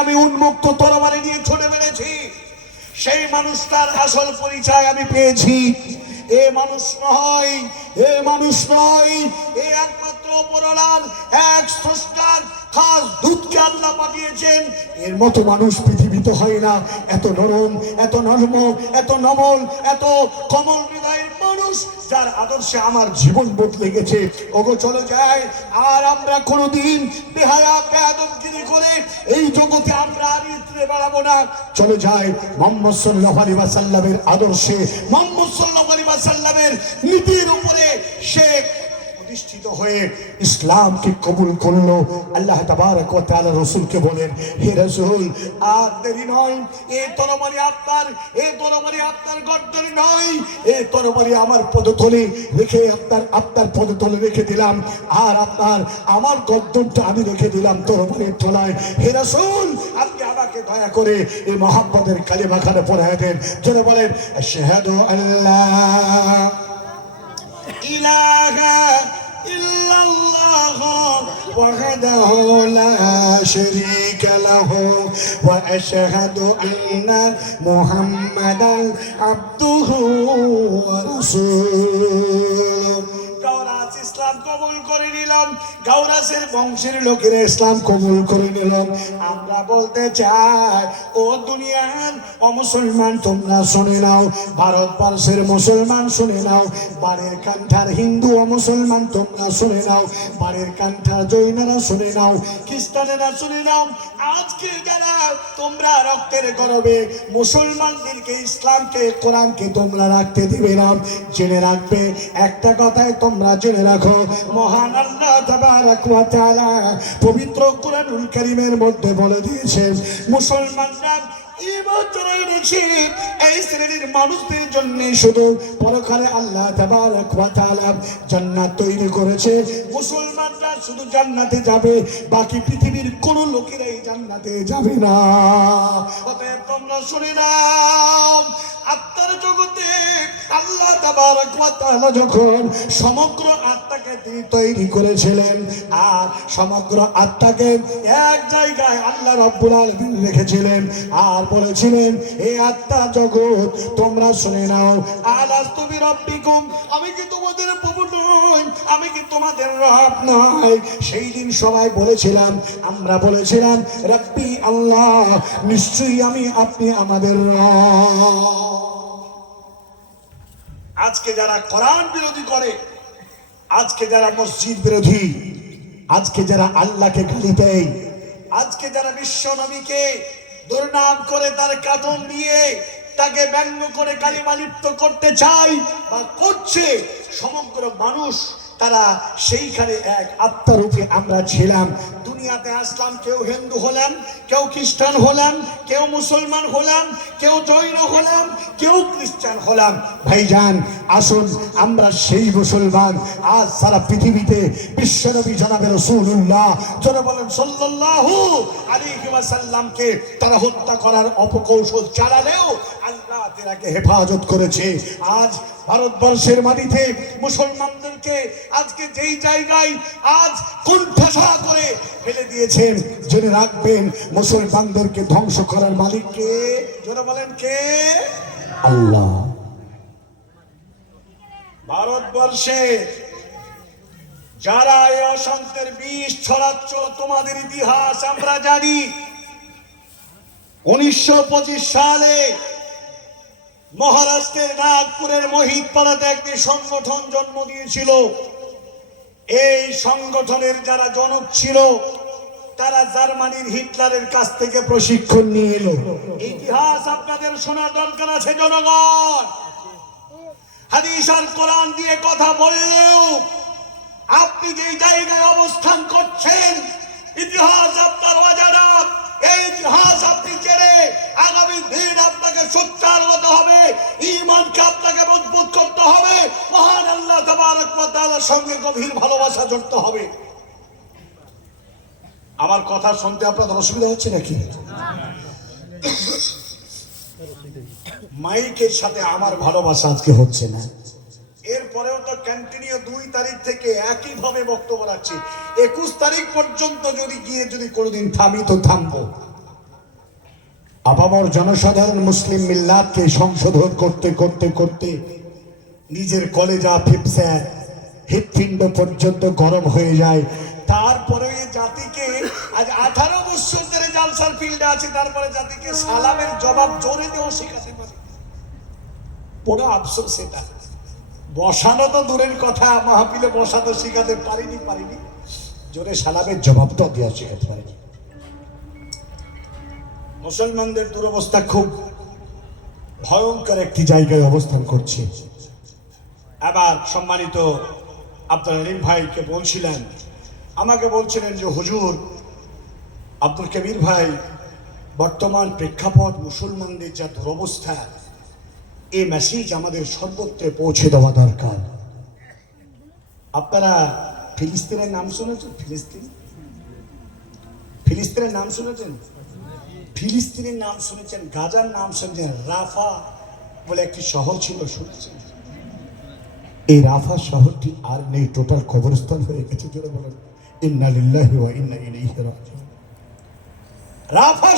আমি উন্মুক্ত তরবারি নিয়ে ছুটে বেড়েছি, সেই মানুষটার আসল পরিচয় আমি পেয়েছি। এ মানুষ নয়, এ মানুষ নয়, এ একমাত্র পরলার এক স্রষ্টার খাস দূতকে আল্লাহ পাঠিয়েছেন। এর মতো মানুষ পৃথিবীতে হয় না। এত নরম, এত নরম, এত নমল, এত কমল হৃদয়ের মানুষ, যার আদর্শে আমার জীবন বদলে গেছে। ওগো চলে যায়, আর আমরা কোনোদিন বেহায়া বেয়াদবগিরি করে এই জগতে আমরা আর ইতরে বেড়াবো না। চলে যায় মুহাম্মদ সাল্লাল্লাহু আলাইহি ওয়াসাল্লামের আদর্শে, মুহাম্মদ সাল্লাল্লাহু আলাইহি ওয়াসাল্লামের নীতির উপরে সে প্রতিষ্ঠিত হয়ে ইসলামকে কবুল করলো। আল্লাহ তাবারক ওয়া তাআলা রাসূলকে বলেন, হে রাসূল, আর দেরি নয়, এই তরবারি আপনার, এই তরবারি আপনার গর্দনে নয়, এই তরবারি আমার পদতলে রেখে আপনার পদতলে রেখে দিলাম, আর আপনার আমার গর্দনটা আমি রেখে দিলাম তরবারির তলায়। হে রাসূল, আপনি আমাকে দয়া করে এই মুহাম্মদের কালিমাখানা পড়ায় দেন। যারা বলেন আশহাদু আল্লাহ ইলাহা ইল্লাল্লাহু ওয়াহদাহু লা শারীকা লাহু ওয়া আশহাদু আন্না মুহাম্মাদান আবদুহু ওয়া রাসূলুহু। গাওরাস ইসলাম কবুল করে নিলাম, গাওরাসের বংশের লোকেরা ইসলাম কবুল করে নিলাম। আমরা বলতে চাই, ও দুনিয়ার ও মুসলমান তোমরা শুনে নাও, ভারতবর্ষের মুসলমান শুনে নাও, বাড়ির কান্ঠার হিন্দু ও মুসলমান তোমরা শুনে নাও, বাড়ির কান্ঠার জৈনরা শুনে নাও, খ্রিস্টানেরা শুনে নাও। আজকে যারা তোমরা রক্তের গর্বে মুসলমানদেরকে, ইসলামকে, কোরআনকে তোমরা রাখতে দিবে না, জেনে রাখবে একটা কথাই তোমরা জেনে রাখো, মহান আল্লাহ তাবারক ওয়া তাআলা পবিত্র কোরআনুল কারীমের মধ্যে বলে দিয়েছেন, মুসলমানরা এই শ্রেণীর মানুষদের জন্য শুধু পরকালে আল্লাহ তাবারক ওয়া তাআলা জান্নাত তৈরি করেছে। মুসলমানরা শুধু জান্নাতে যাবে, বাকি পৃথিবীর কোন লোকেরাই জান্নাতে যাবে না। অতএব তোমরা শুনে নাও, আত্মার জগতে আল্লাহ তাবারক ওয়া তাআলা যখন সমগ্র আত্মাকে তিনি তৈরি করেছিলেন, আর সমগ্র আত্মাকে এক জায়গায় আল্লাহ রাব্বুল আলামিন রেখেছিলেন, আর বলেছিলেন, এই আত্মা জগৎ তোমরা শুনে নাও, আলাস্তু বিরাব্বিকুম, আমি কি তোমাদের প্রভু নই, আমি কি তোমাদের রব নই? সেই দিন সবাই বলেছিলাম, আমরা বলেছিলাম, রাব্বি আল্লাহ, নিশ্চয়ই আমি, আপনি আমাদের রব। আজকে যারা কোরআন বিরোধী করে, আজকে যারা মসজিদ বিরোধী, আজকে যারা আল্লাহকে গালি দেয়, আজকে যারা বিশ্ব নবীকে দুর্নাম করে তার কাটন দিয়ে তাকে ব্যঙ্গ করে কালিমা লিপ্ত করতে চায় বা করছে, সমগ্র মানুষ তারা সেইখানে এক আত্মারূপে আমরা ছিলাম। দুনিয়াতে আসলাম, কেউ হিন্দু হলাম, কেউ খ্রিস্টান হলাম, কেউ মুসলমান হলাম, কেউ জৈন হলাম, কেউ খ্রিস্টান হলাম। ভাইজান, আসুন আমরা সেই মুসলমান, আজ সারা পৃথিবীতে বিশ্বনবী জনাবে রাসূলুল্লাহ সাল্লাল্লাহু আলাইহি ওয়াসাল্লামকে তারা হত্যা করার অপকৌশল চালালেও আল্লাহ তাকে হেফাজত করেছে। আজ ভারতবর্ষের মাটিতে মুসলমানদেরকে আজকে যেই জায়গায় আজ কুণ্ঠাসা করে ফেলে দিয়েছেন, জেনে রাখবেন মুসলমানদেরকে ধ্বংস করার মালিক কে? যারা বলেন কে? আল্লাহ। ভারতবর্ষে যারা এই অশান্তির বিষ ছড়াচ্ছ, তোমাদের ইতিহাস আমরা জানি। 1925 সালে মহারাষ্ট্রের নাগপুরের মোহিতপাড়াতে একটি সংগঠন জন্ম দিয়েছিল। এই সংগঠনের যারা জনক ছিল, তারা জার্মানির হিটলারের কাছ থেকে প্রশিক্ষণ নিয়ে এলো। ইতিহাস আপনাদের শোনার দরকার আছে জনগণ। হাদিস আর কোরআন দিয়ে কথা বললেও আপনি যে জায়গায় অবস্থান করছেন, ইতিহাস আপনার অজানা। এই ইতিহাস আপনি জেনে আগামী দিন আপনাকে সোচ্চার হতে হবে, ঈমানকে আপনাকে মজবুত করতে হবে, মহান আল্লাহ তাবারক ওয়া তাআলার সঙ্গে গভীর ভালোবাসা জড়তে হবে। আমার কথা শুনতে আপনাদের অসুবিধা হচ্ছে নাকি? মাইকের সাথে আমার ভালোবাসা আজকে হচ্ছে না। এরপরেও তো কন্টিনিউ 2 তারিখ থেকে একইভাবে বক্তব্য রাখছি। 21 তারিখ পর্যন্ত যদি গিয়ে যদি কোনোদিন থামি তো থামবো। আপামর জনসাধারণ মুসলিম মিল্লাতকে সংশোধন করতে করতে করতে নিজের কলেজা ফিপসা হৃৎপিণ্ড পর্যন্ত গরম হয়ে যায়। তারপরে এই জাতিকে আজ 18 বছর ধরে জালসার ফিল্ডে আছে, তারপরে জাতিকে সালামের জবাব জোরে দেওয়া শেখাতে পারে। বড় আফসোস এটা। বসানো তো দূরের কথা, মাহফিলে বসাতে শেখাতে পারিনি, জোরে সালামের জবাবটাও দেওয়া শেখাতে পারিনি। মুসলমানদের দুরবস্থা খুব ভয়ঙ্কর একটি জায়গায় অবস্থান করছে। আবার সম্মানিত আব্দুল আলিম ভাইকে বলছিলেন, আমাকে বলছিলেন যে হুজুর আব্দুল কবির ভাই, বর্তমান প্রেক্ষাপট মুসলমানদের যা দুরবস্থা, এই মেসেজ আমাদের সর্বত্র পৌঁছে দেওয়া দরকার। আপনারা ফিলিস্তিনের নাম শুনেছেন? ফিলিস্তিনের নাম শুনেছেন? ফিলিস্তিনের নাম শুনেছেন, গাজার নাম শুনেছেন, রাফা বলে একটি শহর ছিল, শুনেছেন? এই রাফা শহরটি আর নেই, টোটাল কবরস্থান হয়ে গেছে। জোরে বলেন ইন্না লিল্লাহি ওয়া ইন্না ইলাইহি রাজিউন। রাফা